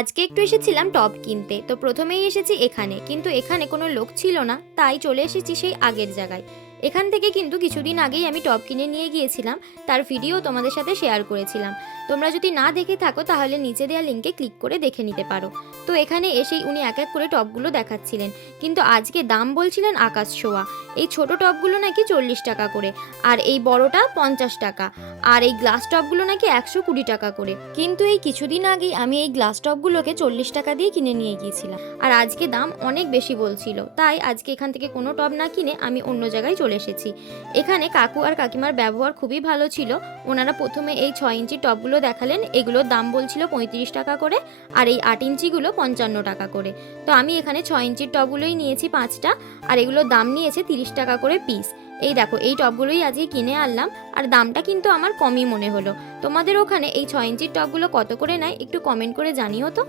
আজকে একটু এসেছিলাম টব কিনতে, তো প্রথমেই এসেছি এখানে, কিন্তু এখানে কোনো লোক ছিল না, তাই চলে এসেছি সেই আগের জায়গায়। এখান থেকে কিন্তু কিছুদিন আগেই আমি টব কিনে নিয়ে গিয়েছিলাম, তার ভিডিও তোমাদের সাথে শেয়ার করেছিলাম। তোমরা যদি না দেখে থাকো তাহলে নিচে দেওয়া লিঙ্কে ক্লিক করে দেখে নিতে পারো। তো এখানে এসেই উনি এক এক করে টবগুলো দেখাচ্ছিলেন, কিন্তু আজকে দাম বলছিলেন আকাশ ছোঁয়া। এই ছোট টবগুলো নাকি 40 টাকা করে, আর এই বড়টা 50 টাকা, আর এই গ্লাস টবগুলো নাকি 120 টাকা করে। কিন্তু এই কিছুদিন আগেই আমি এই গ্লাস টবগুলোকে 40 টাকা দিয়ে কিনে নিয়ে গিয়েছিলাম, আর আজকে দাম অনেক বেশি বলছিল, তাই আজকে এখান থেকে কোনো টব না কিনে আমি অন্য জায়গায় চলে এসেছি। এখানে কাকু আর কাকিমার ব্যবহার খুবই ভালো ছিল। ওনারা প্রথমে এই 6 ইঞ্চি টবগুলো দেখালেন, এগুলোর দাম বলছিল 35 টাকা করে, আর এই 8 ইঞ্চিগুলো 55 টাকা করে। তো আমি এখানে 6 ইঞ্চির টবগুলোই নিয়েছি 5টা, আর এগুলোর দাম নিয়েছে 30 টাকা করে পিস। এই দেখো, এই টবগুলোই আজকে কিনে আনলাম, আর দামটা কিন্তু আমার কমই মনে হলো। তোমাদের ওখানে এই 6 ইঞ্চির টবগুলো কত করে নেয় একটু কমেন্ট করে জানিও তো।